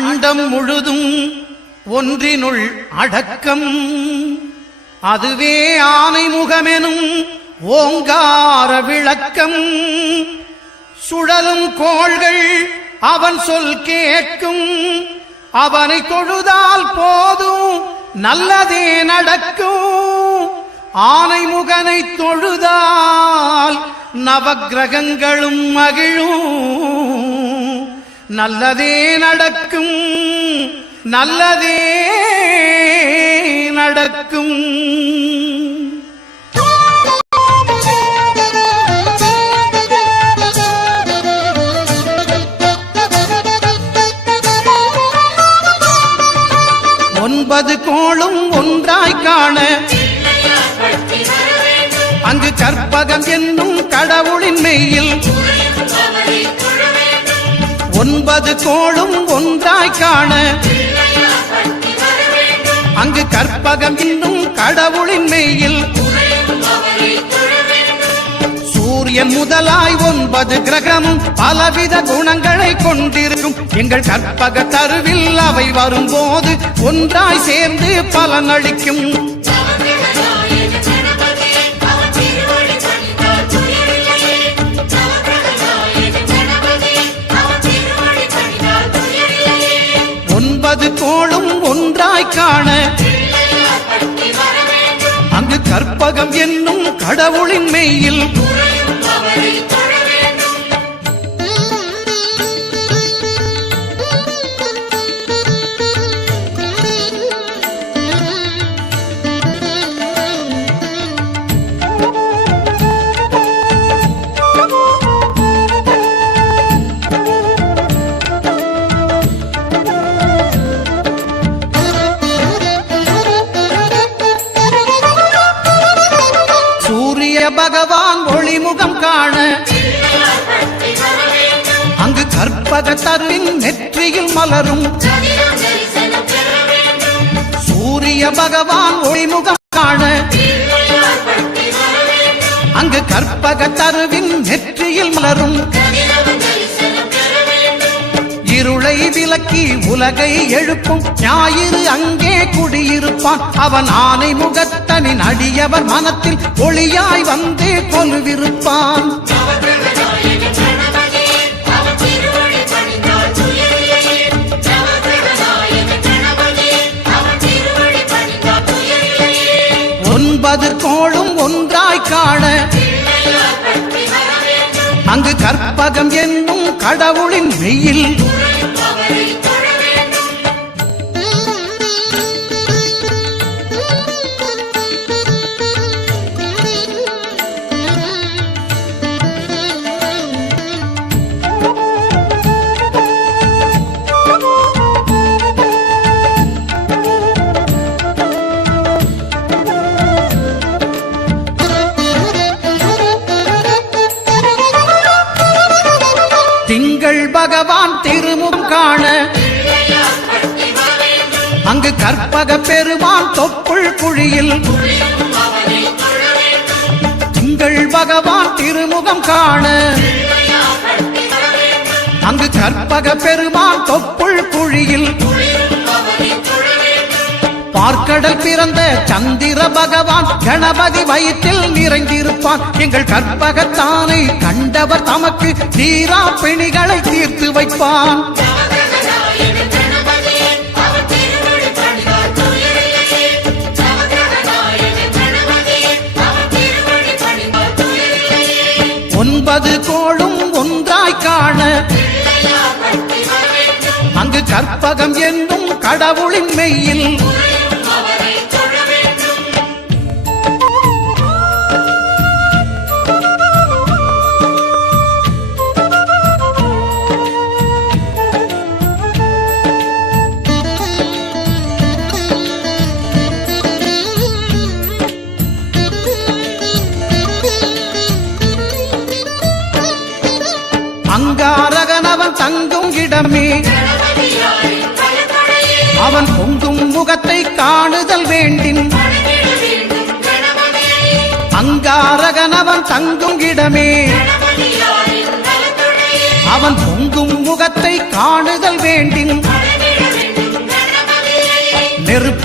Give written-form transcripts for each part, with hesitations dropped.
அண்டம் முழுதும் ஒன்றினுள் அடக்கம். அதுவே ஆனை முகமெனும் ஓங்கார விளக்கம். சுழலும் கோள்கள் அவன் சொல் கேட்கும். அவனை தொழுதால் போதும் நல்லதே நடக்கும். ஆனை முகனை தொழுதால் நவக்கிரகங்களும் மகிழும். நல்லதே நடக்கும், நல்லதே நடக்கும். ஒன்பது கோளும் ஒன்றாய் காண அங்கு கற்பகம் என்னும் கடவுளின் மெய்யில். ஒன்பது கோளும் ஒன்றாய் காண அங்கு கற்பகம் என்னும் கடவுளின் மெய்யில். சூரியன் முதலாய் 9 கிரகமும் பலவித குணங்களை கொண்டிருக்கும். எங்கள் கற்பக தருவில் அவை வரும்போது ஒன்றாய் சேர்ந்து பலனளிக்கும். ஒன்பது கோளும் ஒன்றாய் காண அங்கு கற்பகம் என்னும் கடவுளின் மெய்யில். பகவான் ஒளிமுகம் காண அங்கு கற்பக தருவின் நெற்றியில் மலரும். சூரிய பகவான் ஒளிமுகம் காண அங்கு கற்பக தருவின் நெற்றியில் மலரும். இருளை விலக்கி உலகை எழுப்பும் ஞாயிறு அங்கே குடியிருப்பான். அவன் ஆனை முகத்தனின் அடியவர் மனத்தில் ஒளியாய் வந்து கொலுவிருப்பான். ஒன்பது கோளும் ஒன்றாய் காண அங்கு கற்பகம் என்னும் கடவுளின் மெய்யில். திங்கள் பகவான் திருமுகம் காண அங்கு கற்பக பெருமான் தொப்புள் குழியில். திங்கள் பகவான் திருமுகம் காண அங்கு கற்பக பெருமான் தொப்புள் குழியில். பார்க்கடல் பிறந்த சந்திர பகவான் கணபதி வயிற்றில் நிறைந்திருப்பான். எங்கள் கற்பகத்தானை கண்டவர் தமக்கு தீரா பிணிகளை தீர்த்து வைப்பான். ஒன்பது கோளும் ஒன்றாய் காண அங்கு கற்பகம் என்னும் கடவுளின் மெய்யில். அங்காரகனவன் தங்கும் இடமே அவன் பொங்கும் முகத்தை காணுதல் வேண்டின். அங்காரகனவன் தங்கும் இடமே அவன் பொங்கும் முகத்தை காணுதல் வேண்டின்.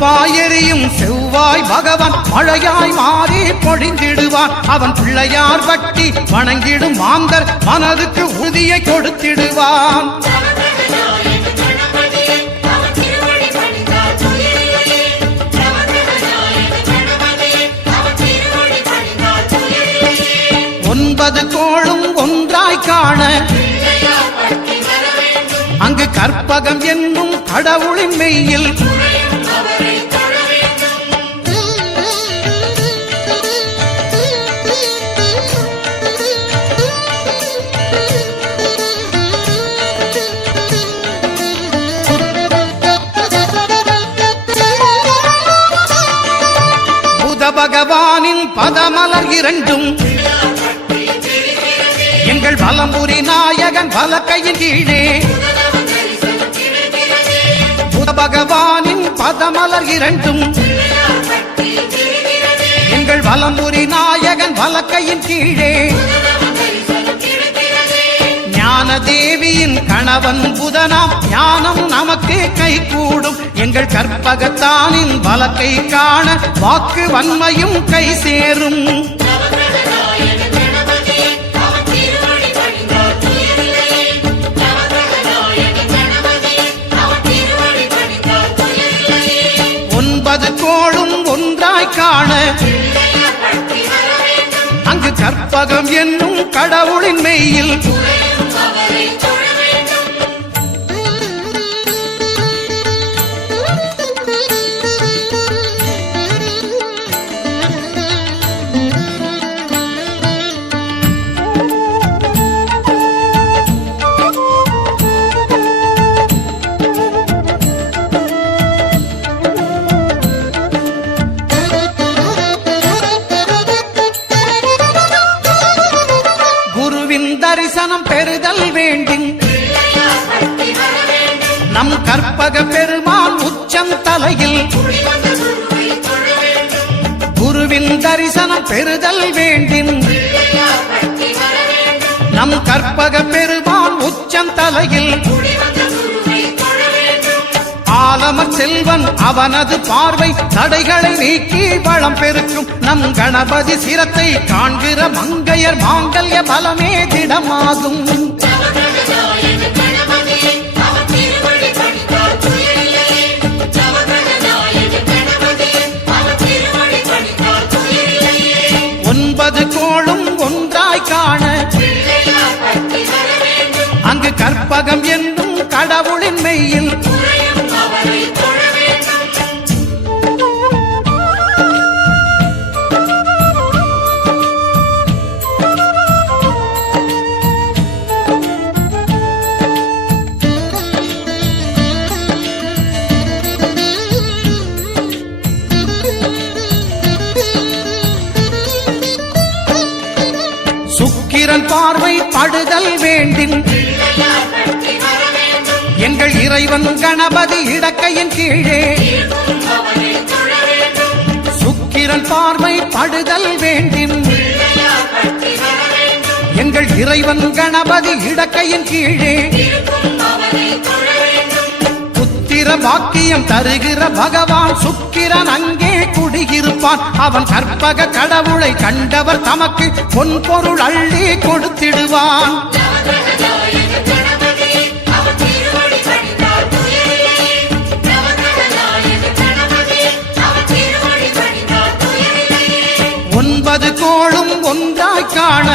நெருப்பாய் எரியும் செவ்வாய் பகவான் மழையாய் மாறி பொழிந்திடுவான். அவன் பிள்ளையார் பட்டி வணங்கிடும் மாந்தர் மனதுக்கு உறுதியை கொடுத்திடுவான். ஒன்பது கோளும் ஒன்றாய் காண அங்கு கற்பகம் என்னும் கடவுளின் மெய்யில் புத பகவானின் பதமலர் இரண்டும் எங்கள் வலம்புரி நாயகன் வலக்கையின் கீழே புத பகவானின் பதமலர் இரண்டும் எங்கள் வலம்புரி நாயகன் வலக்கையின் கீழே ஞான தேவியின் கணவன் புதனாம் ஞானம் நமக்கு கை கூடும். எங்கள் கற்பகத்தானின் வலக்கை காண வாக்கு வன்மையும் கை சேரும். ஒன்பது கோளும் ஒன்றாய் காண அங்கு கற்பகம் என்னும் கடவுளின் மெய்யில் தரிசனம் பெறுதல் வேண்டும். நம் கற்பக பெருமான் உச்சம் தலையில் குருவின் தரிசனம் பெறுதல் வேண்டும். நம் கற்பக பெருமான் உச்சம் தலையில் ஆலமர் செல்வன் அவனது பார்வை தடைகளை நீக்கி வளம் பெருக்கும். நம் கணபதி சிரத்தை காண்கிற மங்கையர் மாங்கல்ய பலமே திடமாகும். ஒன்பது கோளும் ஒன்றாய் காண அங்கு கற்பகம் என்னும் கடவுளின் மெய்யில் சுக்கிரன் பார்வை படுதல் வேண்டும். எங்கள் இறைவன் கணபதி இடக்கையின் கீழே சுக்கிரன் பார்வை படுதல் வேண்டும். எங்கள் இறைவன் கணபதி இடக்கையின் கீழே புத்திர பாக்கியம் தருகிற பகவான் சுக்கிரன் அங்கே குடியிருப்பான். அவன் கற்பக கடவுளை கண்டவர் தமக்கு பொன் பொருள் அள்ளி கொடுத்திடுவான். ஒன்பது கோளும் ஒன்றாய் காண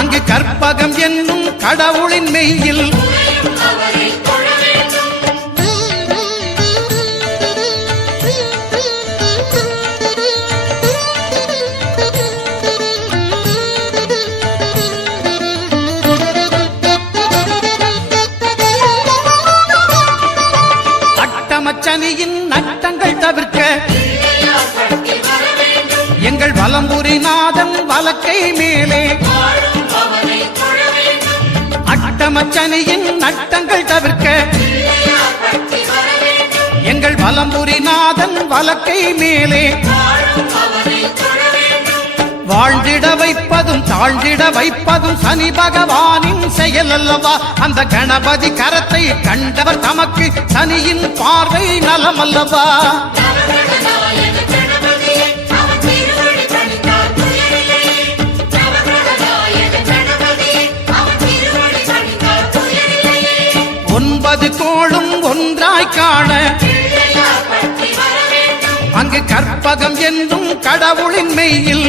அங்கு கற்பகம் என்னும் கடவுளின் மெய்யில் அட்டமச்சனியின் நட்டங்கள் தவிர்க்க எங்கள் வலம்புரிநாதன் வலக்கை மேலே அட்டமச்சனியின் நட்டங்கள் தவிர்க்க எங்கள் வலம்புரிநாதன் வலக்கை மேலே வாழ்ந்திட வைப்பதும் தாழ்ந்திட வைப்பதும் சனி பகவானின் செயல் அல்லவா? அந்த கணபதி கரத்தை கண்டவர் தமக்கு சனியின் பார்வை நலம் அல்லவா? ஒன்பது கோளும் ஒன்றாய் காண அங்கு கற்பகம் என்னும் கடவுளின் மெய்யில்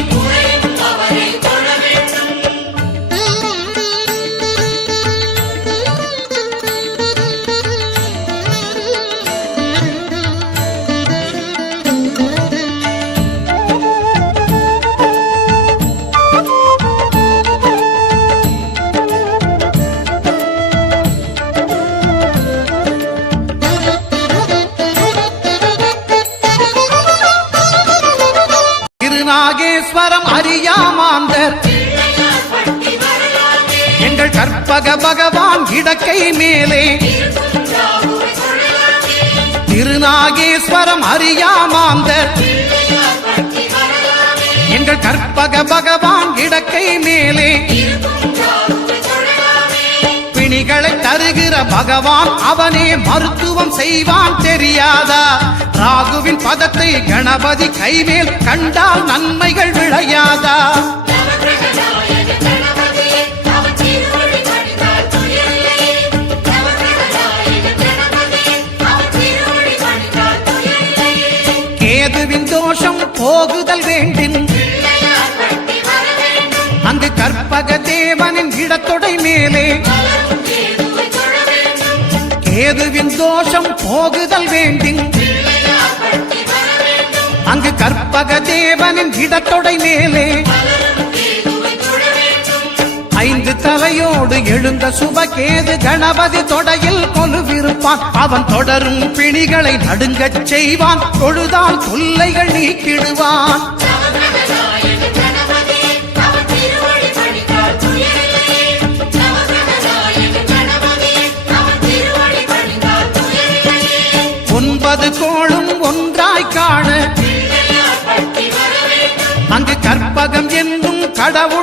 நாகேஸ்வரம் அறியாமாந்தர் எங்கள் கற்பக பகவான் இடக்கை மேலே திருநாகேஸ்வரம் அறியாமாந்தர் எங்கள் கற்பக பகவான் இடக்கை மேலே பிணிகளை தருகிற பகவான் அவனே மருத்துவம் செய்வான் தெரியாதா? ராகுவின் பதத்தை கணபதி கைமேல் கண்டால் நன்மைகள் விளையாதா? கேதுவின் தோஷம் போகுதல் வேண்டின் அங்கு கற்பக தேவனின் இடத்தொடை மேலே கேதுவின் தோஷம் போகுதல் வேண்டின் அங்கு கற்பக தேவனின் இடத்தொடை மேலே ஐந்து தலையோடு எழுந்த சுபகேது கணபதி தொடையில் கொலுவிருப்பான். அவன் தொடரும் பிணிகளை நடுங்கச் செய்வான். தொழுதால் தொல்லைகள் நீக்கிடுவான். ஒன்பது கோளும் ஒன்றாய் காண அங்கு கற்பகம் என்னும் கடவுள்